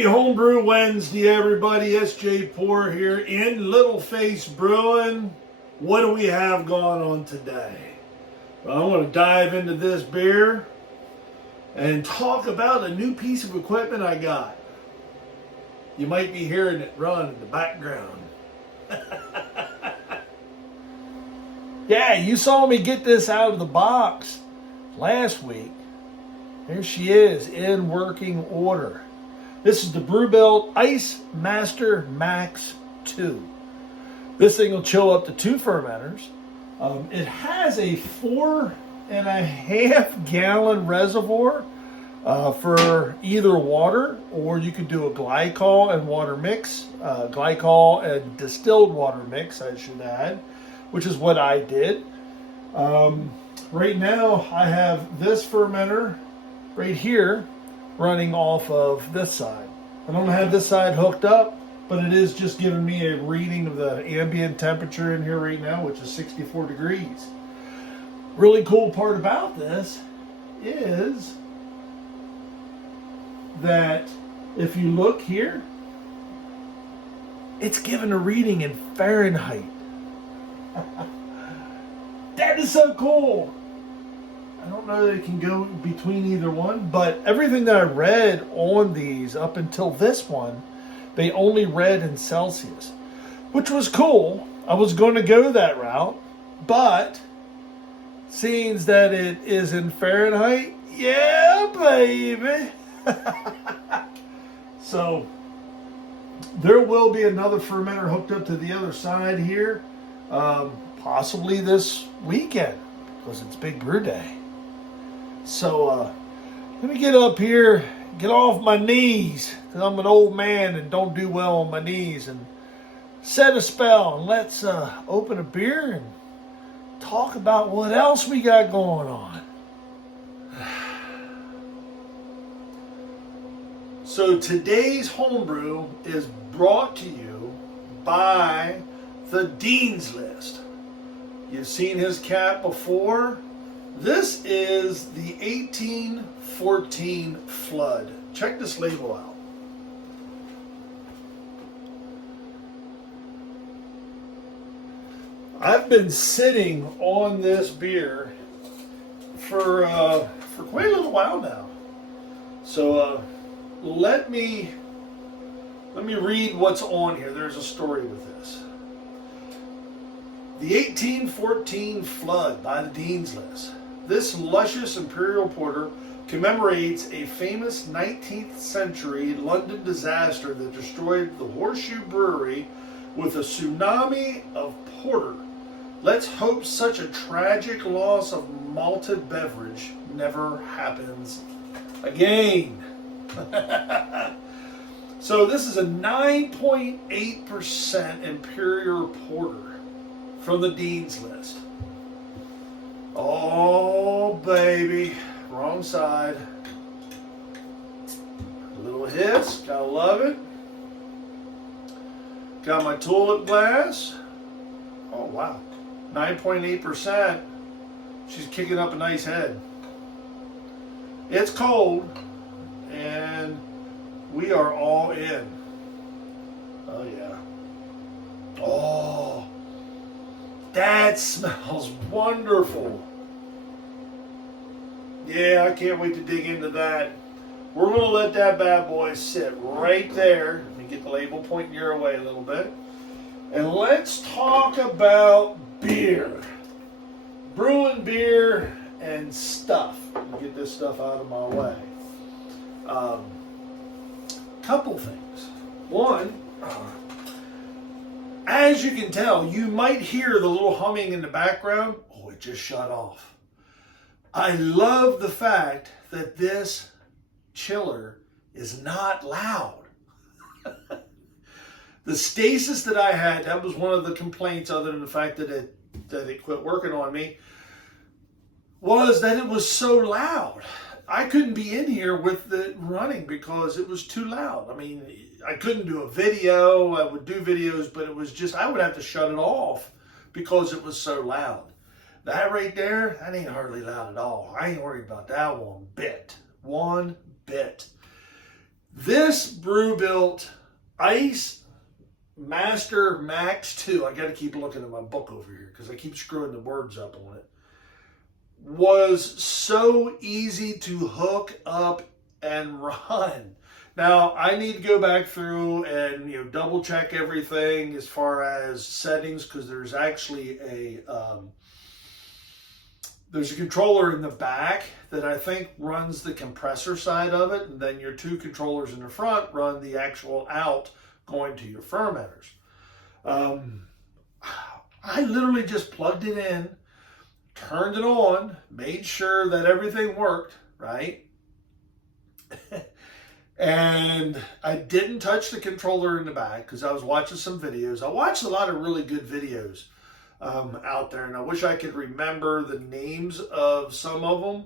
Happy Homebrew Wednesday, everybody. S.J. Poor here in Little Face Brewing. What do we have going on today? Well, I want to dive into this beer and talk about a new piece of equipment I got. You might be hearing it run in the background. Yeah, you saw me get this out of the box last week. Here she is in working order. This is the Brewbill Ice Master Max 2. This thing will chill up to 2 fermenters. It has a 4.5 gallon reservoir for either water, or you could do a glycol and water mix, glycol and distilled water mix, I should add, which is what I did. Right now, I have this fermenter right here running off of this side. I don't have this side hooked up, but it is just giving me a reading of the ambient temperature in here right now, which is 64 degrees. Really cool part about this is that if you look here, it's giving a reading in Fahrenheit. That is so cool. I don't know that it can go between either one, but everything that I read on these up until this one, they only read in Celsius, which was cool. I was going to go that route, but seeing that it is in Fahrenheit, yeah, baby. So there will be another fermenter hooked up to the other side here, possibly this weekend, because it's Big Brew Day. So let me get up here, get off my knees, because I'm an old man and don't do well on my knees, and set a spell, and let's open a beer and talk about what else we got going on. So today's homebrew is brought to you by the Dean's List. You've seen his cap before. This is the 1814 Flood. Check this label out. I've been sitting on this beer for quite a little while now. So let me read what's on here. There's a story with this. The 1814 Flood by the Dean's List. This luscious imperial porter commemorates a famous 19th century London disaster that destroyed the Horseshoe Brewery with a tsunami of porter. Let's hope such a tragic loss of malted beverage never happens again. So this is a 9.8% imperial porter from the Dean's List. Oh, baby. Wrong side. A little hiss. Gotta love it. Got my tulip glass. Oh, wow. 9.8%. She's kicking up a nice head. It's cold, and we are all in. Oh, yeah. Oh, that smells wonderful. Yeah, I can't wait to dig into that. We're going to let that bad boy sit right there. Let me get the label pointing your way a little bit. And let's talk about beer. Brewing beer and stuff. Let me get this stuff out of my way. Couple things. One, as you can tell, you might hear the little humming in the background. Oh, it just shut off. I love the fact that this chiller is not loud. The stasis that I had, that was one of the complaints, other than the fact that it quit working on me, was that it was so loud. I couldn't be in here with it running because it was too loud. I mean, I couldn't do a video. I would do videos, but it was just, I would have to shut it off because it was so loud. That right there, that ain't hardly loud at all. I ain't worried about that one bit. One bit. This Brew Built Ice Master Max 2, I got to keep looking at my book over here because I keep screwing the words up on it, was so easy to hook up and run. Now, I need to go back through and double check everything as far as settings, because there's actually there's a controller in the back that I think runs the compressor side of it, and then your two controllers in the front run the actual out going to your fermenters. I literally just plugged it in, turned it on, made sure that everything worked, right? And I didn't touch the controller in the back because I was watching some videos. I watched a lot of really good videos out there, and I wish I could remember the names of some of them.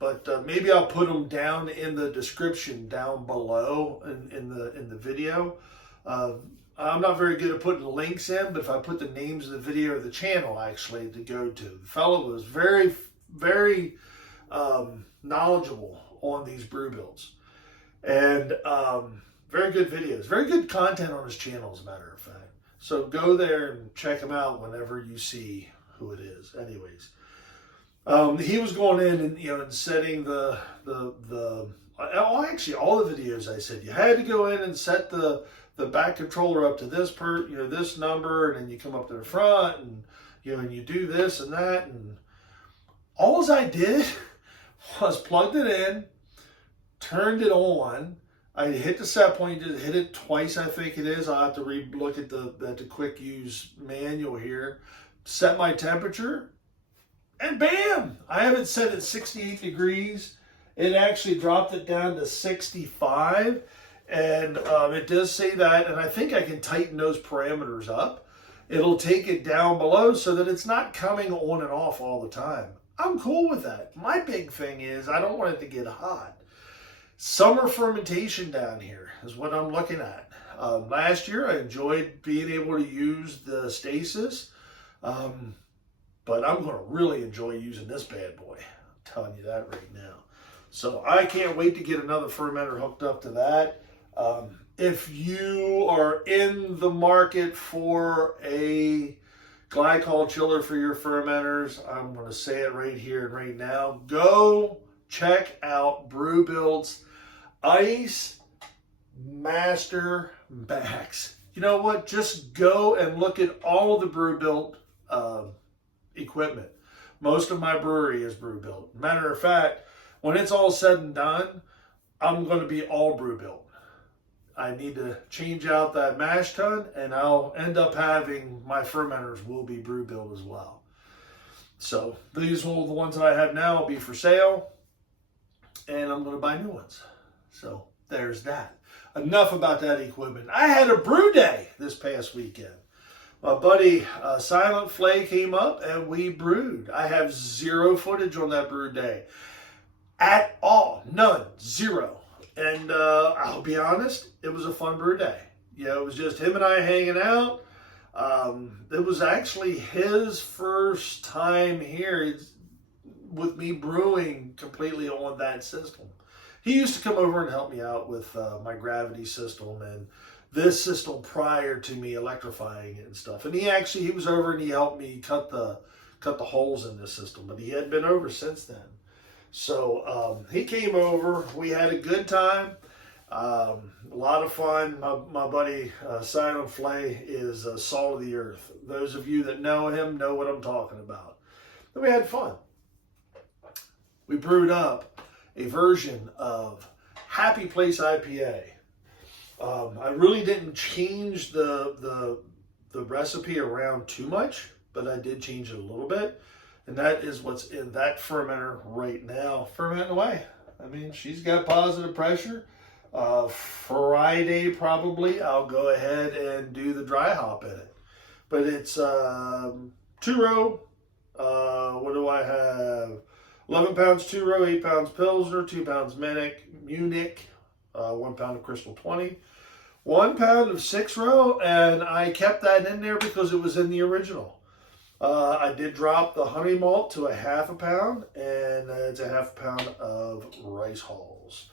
But maybe I'll put them down in the description down below in the video. I'm not very good at putting links in, but if I put the names of the video or the channel actually to go to, the fellow was very, very knowledgeable on these brew builds, and very good videos, very good content on his channel, as a matter of fact. So go there and check him out whenever you see who it is. Anyways, he was going in and setting actually all the videos I said you had to go in and set the back controller up to this this number, and then you come up to the front and and you do this and that, and all I did was plugged it in, turned it on. I hit the set point, just hit it twice, I think it is. I'll have to look at the quick use manual here. Set my temperature, and bam! I have it set at 68 degrees. It actually dropped it down to 65, and it does say that, and I think I can tighten those parameters up. It'll take it down below so that it's not coming on and off all the time. I'm cool with that. My big thing is I don't want it to get hot. Summer fermentation down here is what I'm looking at. Last year I enjoyed being able to use the stasis, but I'm going to really enjoy using this bad boy. I'm telling you that right now. So I can't wait to get another fermenter hooked up to that. If you are in the market for a glycol chiller for your fermenters, I'm going to say it right here and right now. Go check out Brew Built's Ice Master Max. You know what? Just go and look at all of the Brew Built equipment. Most of my brewery is Brew Built. Matter of fact, when it's all said and done, I'm going to be all Brew Built. I need to change out that mash tun, and I'll end up having my fermenters will be Brew Built as well. So these will, the ones that I have now, will be for sale, and I'm going to buy new ones. So there's that. Enough about that equipment. I had a brew day this past weekend. My buddy Silent Flay came up and we brewed. I have zero footage on that brew day at all. None. Zero. And I'll be honest, it was a fun brew day. It was just him and I hanging out. It was actually his first time here with me brewing completely on that system. He used to come over and help me out with my gravity system and this system prior to me electrifying it and stuff. And he was over and he helped me cut the holes in this system, but he hadn't been over since then. So he came over. We had a good time. A lot of fun. My buddy Silent Flay is salt of the earth. Those of you that know him know what I'm talking about. And we had fun. We brewed up a version of Happy Place IPA. I really didn't change the recipe around too much, but I did change it a little bit. And that is what's in that fermenter right now. Fermenting away. I mean, she's got positive pressure. Friday probably I'll go ahead and do the dry hop in it. But it's 2-row. What do I have? 11 pounds 2-row, 8 pounds Pilsner, 2 pounds Munich, 1 pound of Crystal 20, 1 pound of 6-row, and I kept that in there because it was in the original. I did drop the honey malt to a ½ pound, and it's a ½ pound of rice hulls.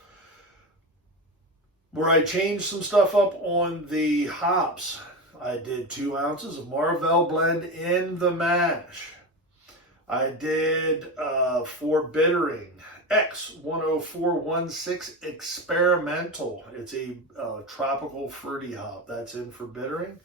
where I changed some stuff up on the hops. I did 2 ounces of Marvel blend in the mash. I did for bittering X10416 experimental. It's a tropical fruity hop that's in for bittering.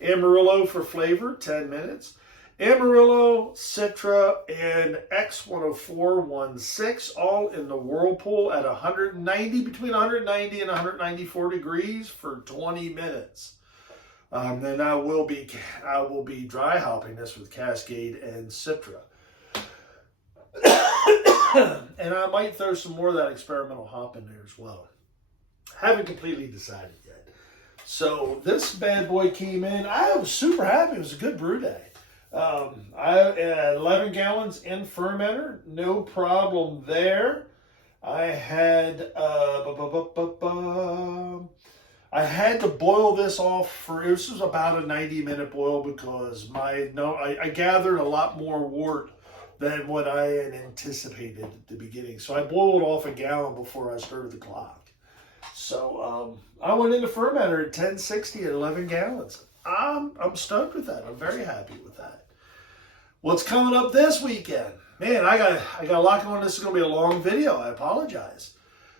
Amarillo for flavor, 10 minutes. Amarillo, Citra, and X10416 all in the whirlpool at 190, between 190 and 194 degrees for 20 minutes. Then I will be dry hopping this with Cascade and Citra. And I might throw some more of that experimental hop in there as well. Haven't completely decided yet. So this bad boy came in. I was super happy. It was a good brew day. I 11 gallons in fermenter, no problem there. I had I had to boil this off for, this was about a 90-minute boil because I gathered a lot more wort than what I had anticipated at the beginning. So I boiled off a gallon before I started the clock. So I went into fermenter at 1060 at 11 gallons. I'm stoked with that. I'm very happy with that. What's coming up this weekend? Man, I got a lot going on. This is going to be a long video. I apologize.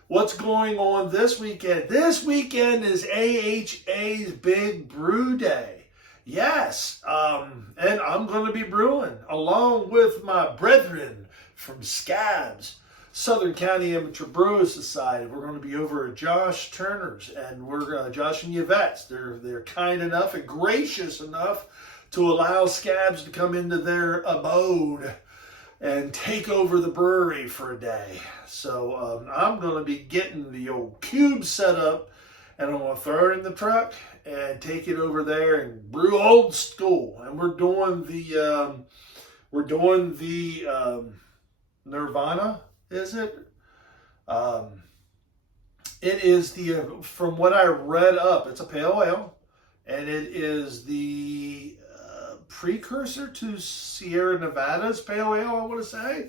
What's going on this weekend? This weekend is AHA's Big Brew Day. Yes, and I'm going to be brewing along with my brethren from Scabs, Southern County Amateur Brewers Society. We're going to be over at Josh Turner's, and we're Josh and Yvette's. They're kind enough and gracious enough to allow Scabs to come into their abode and take over the brewery for a day. So I'm going to be getting the old cube set up, and I'm going to throw it in the truck and take it over there and brew old school. And we're doing the Nirvana, is it? It is the, from what I read up, it's a pale ale, and it is the precursor to Sierra Nevada's pale ale, I want to say,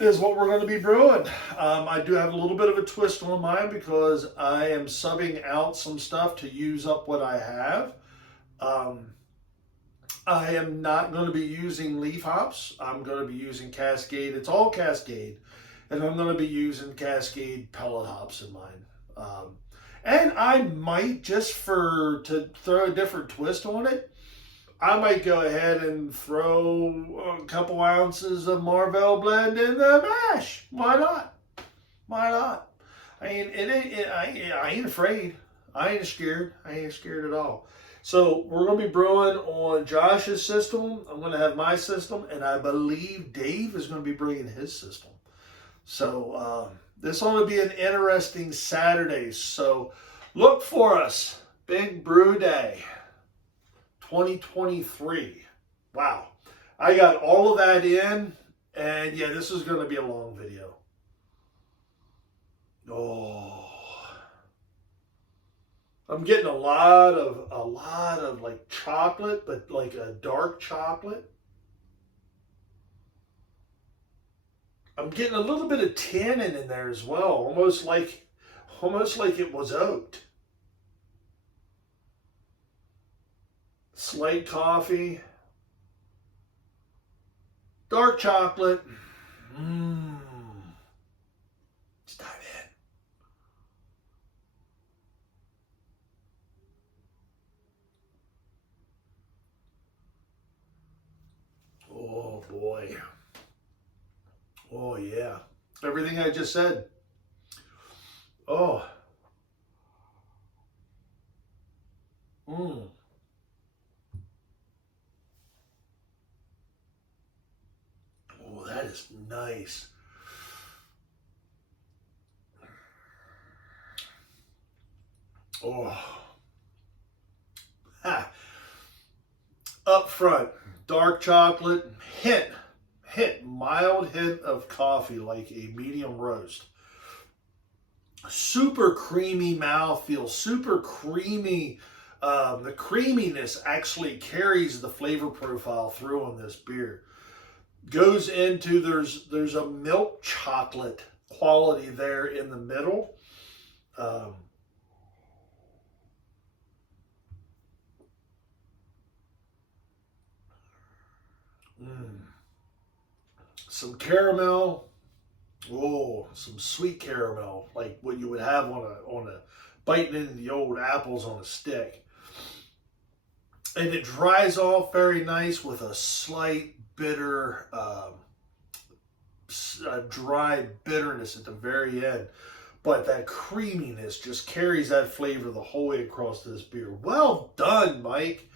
is what we're going to be brewing. I do have a little bit of a twist on mine because I am subbing out some stuff to use up what I have. I am not going to be using leaf hops. I'm going to be using Cascade. It's all Cascade. And I'm going to be using Cascade pellet hops in mine. And I might, just to throw a different twist on it, I might go ahead and throw a couple ounces of Marvel blend in the mash. Why not? Why not? I mean, I ain't afraid. I ain't scared. I ain't scared at all. So we're going to be brewing on Josh's system. I'm going to have my system, and I believe Dave is going to be bringing his system. So this is going to be an interesting Saturday. So look for us. Big Brew Day 2023. Wow. I got all of that in, and yeah, this is going to be a long video. Oh, I'm getting a lot of like chocolate, but like a dark chocolate. I'm getting a little bit of tannin in there as well, almost like it was oaked. Slight coffee, dark chocolate. Let's dive in. Oh boy. Oh yeah. Everything I just said. Oh. Oh, that is nice. Oh. Up front, dark chocolate, mild hint of coffee, like a medium roast. Super creamy mouthfeel, super creamy. The creaminess actually carries the flavor profile through on this beer. Goes into, there's a milk chocolate quality there in the middle. Some caramel. Oh, some sweet caramel, like what you would have on a biting into the old apples on a stick. And it dries off very nice with a slight bitter, dry bitterness at the very end. But that creaminess just carries that flavor the whole way across this beer. Well done, Mike.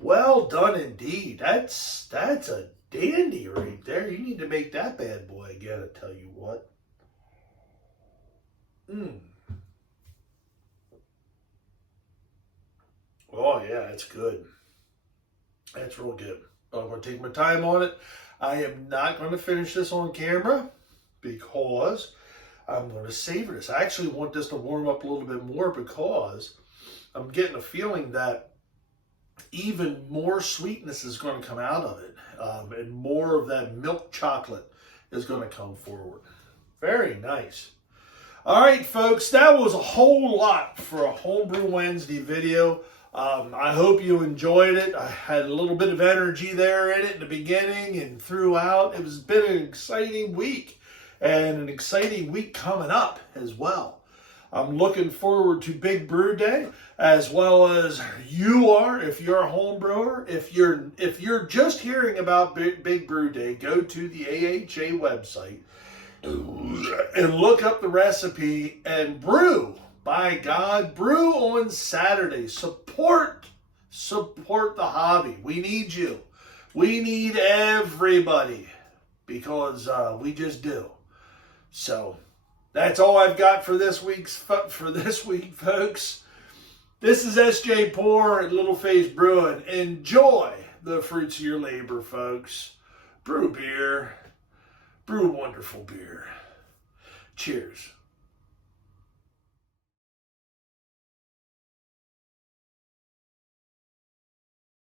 Well done indeed. That's a dandy right there. You need to make that bad boy again, I tell you what. Oh yeah, it's good. That's real good. I'm going to take my time on it. I am not going to finish this on camera because I'm going to savor this. I actually want this to warm up a little bit more because I'm getting a feeling that even more sweetness is going to come out of it, and more of that milk chocolate is going to come forward. Very nice. All right, folks, that was a whole lot for a Homebrew Wednesday video. I hope you enjoyed it. I had a little bit of energy there in it in the beginning and throughout. It has been an exciting week and an exciting week coming up as well. I'm looking forward to Big Brew Day, as well as you are if you're a home brewer. If you're just hearing about Big Brew Day, go to the AHA website and look up the recipe and brew. By God, brew on Saturday. Support the hobby. We need you. We need everybody because we just do. So that's all I've got for this week, folks. This is SJ Poor at Little Face Brewing. Enjoy the fruits of your labor, folks. Brew beer. Brew wonderful beer. Cheers.